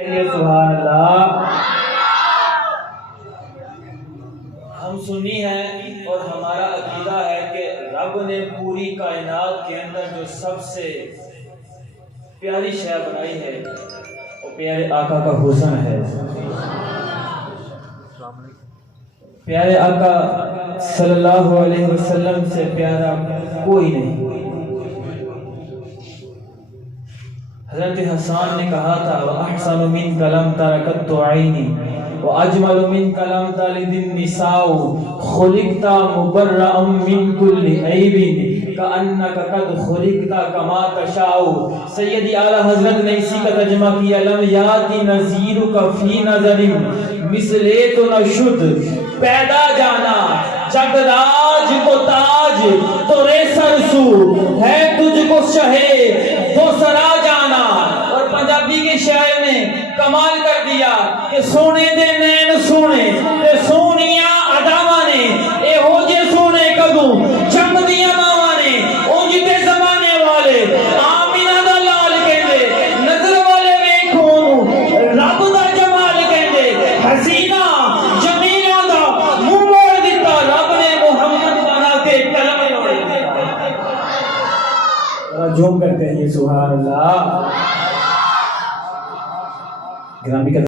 سبحان اللہ۔ ہم سنی ہیں اور ہمارا عقیدہ ہے کہ رب نے پوری کائنات کے اندر جو سب سے پیاری شے بنائی ہے وہ پیارے آقا کا حسن ہے۔ پیارے آقا صلی اللہ علیہ وسلم سے پیارا کوئی نہیں۔ حضرت حسان نے کہا تھا وَأَحْسَنُ مِنْكَ لَمْ تَرَ قَطُّ عَيْنِي وَأَجْمَلُ مِنْكَ لَمْ تَلِدِ النِّسَاءُ خُلِقْتَ مُبَرَّأً مِنْ كُلِّ عَيْبٍ كَأَنَّكَ قَدْ خُلِقْتَ كَمَا تَشَاءُ۔ سیدی اعلیٰ حضرت نے اسی کا ترجمہ کیا لَمْ يَأْتِ نَظِيرُكَ فِي نَظَرٍ مِثْلِ تو نشد پیدا جانا جگداج کو تاج تو رے سرسو ہے تجھ کو شہے تو سرا جانا۔ اور پنجابی کے شاعر نے کمال کر دیا کہ سونے دے نین سونے تے سونیاں اڈاواں نے اے ہو جے سونے کدوں چم دیاں ماواں نے اونج تے زمانے والے آمینہ دا لال کہندے نظر والے ویکھو اونوں رب دا جمال کہندے حسینہ جمیلہ دا منہ موڑ دتا رب نے محمد بنا کے قلم موڑ دتا۔ جھوم کرتے ہیں سبحان اللہ۔ گرامی